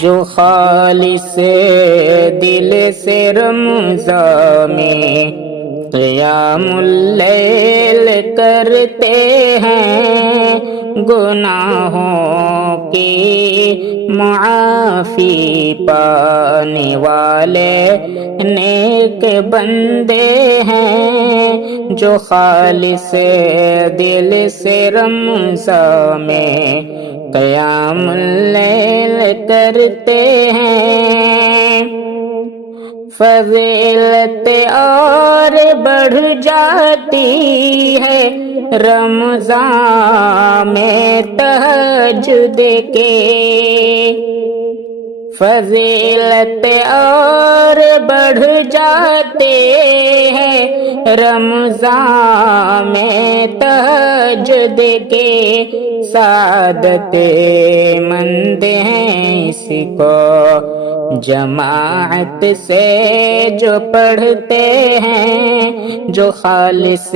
جو خالص دل سے رمضان میں قیام اللیل کرتے ہیں، گناہوں کی معافی پانے والے نیک بندے ہیں، جو خالص دل سے رمضان میں قیام اللیل کرتے ہیں، فضیلت اور بڑھ جاتی ہے رمضان میں تہجد کے، فضیلت اور بڑھ جاتے ہیں رمضان میں تہجد کے، سعادت مند ہیں اس کو جماعت سے جو پڑھتے ہیں، جو خالص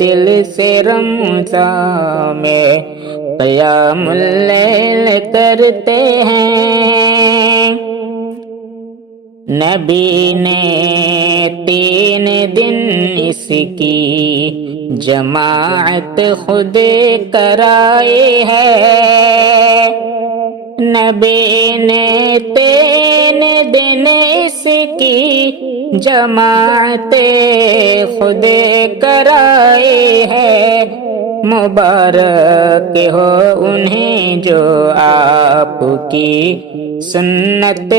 دل سے رمضان میں قیام اللیل کرتے ہیں۔ نبی نے 3 دن اس کی جماعت خود کرائی ہے، نبی نے 3 دن اس کی جماعت خود کرائی ہے، مبارک ہو انہیں جو آپ کی سنت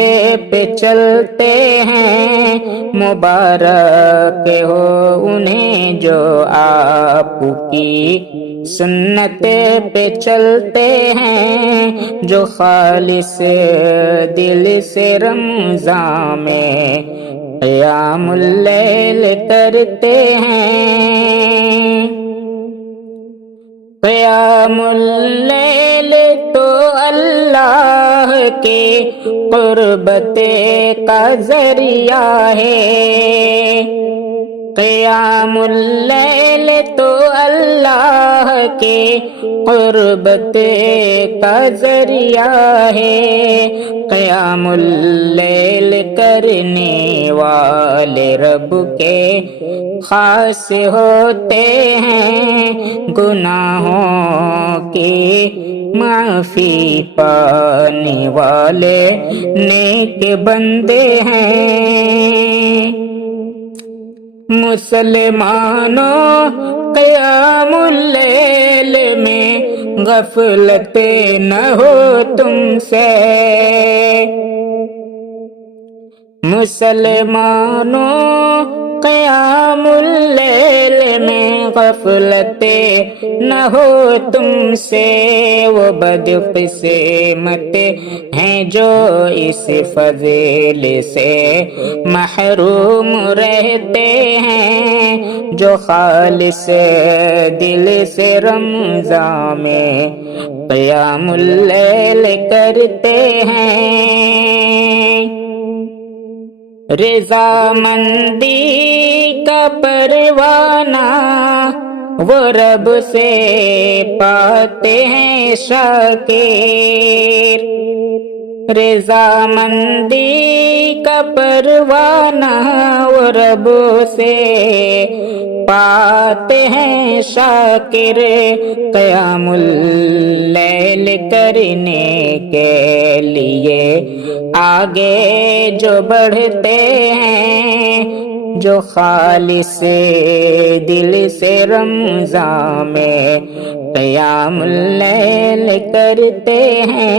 پہ چلتے ہیں، مبارک ہو انہیں جو آپ کی سنت پہ چلتے ہیں، جو خالص دل سے رمضان میں قیام اللیل کرتے ہیں۔ قیام اللیل تو اللہ کے قربت کا ذریعہ ہے، قیام اللیل تو اللہ کے قربت کا ذریعہ ہے، قیام اللیل کرنے والے رب کے خاص ہوتے ہیں، گناہوں کی معافی پانے والے نیک بندے ہیں۔ مسلمانوں قیام اللیل میں غفلت نہ ہو تم سے، مسلمانوں قیام اللیل میں غفلت نہ ہو تم سے، وہ بدقسمت ہیں جو اس فضل سے محروم رہتے ہیں، جو خالص دل سے رمضان میں قیام اللیل کرتے ہیں۔ رضامندی کا پروانہ وہ رب سے پاتے ہیں شاکر، رضامندی کا پروانہ وہ رب سے پاتے ہیں شاکر، قیام اللیل کرنے کے لیے آگے جو بڑھتے ہیں، جو خالص دل سے رمضان میں قیام اللیل کرتے ہیں۔